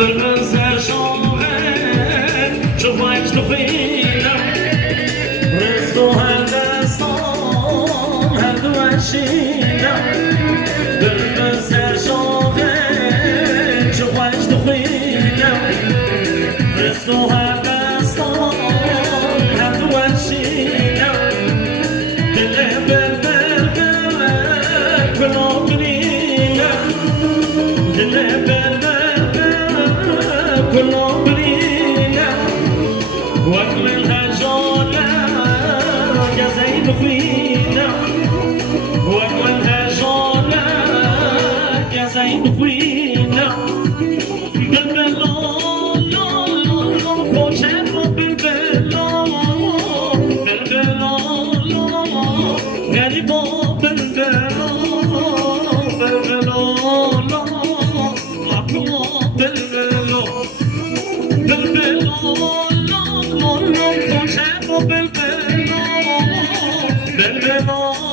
بلبل سرشاهد چو وجد و خیلم رزق و هر دستان هر دو انشینم بلبل سرشاهد چو وجد و خیلم رزق و هر دستان هر دو انشینم دل بلبل کلا بلینم دل كلنا برينا واكملها جولة يا زين خوينا واكملها جولة يا زين خوينا بالبلا لا لا خوشت بالبلا بالبلا لا غريبة بالبلا بالبلا لا أقوى بالبلا بالبلا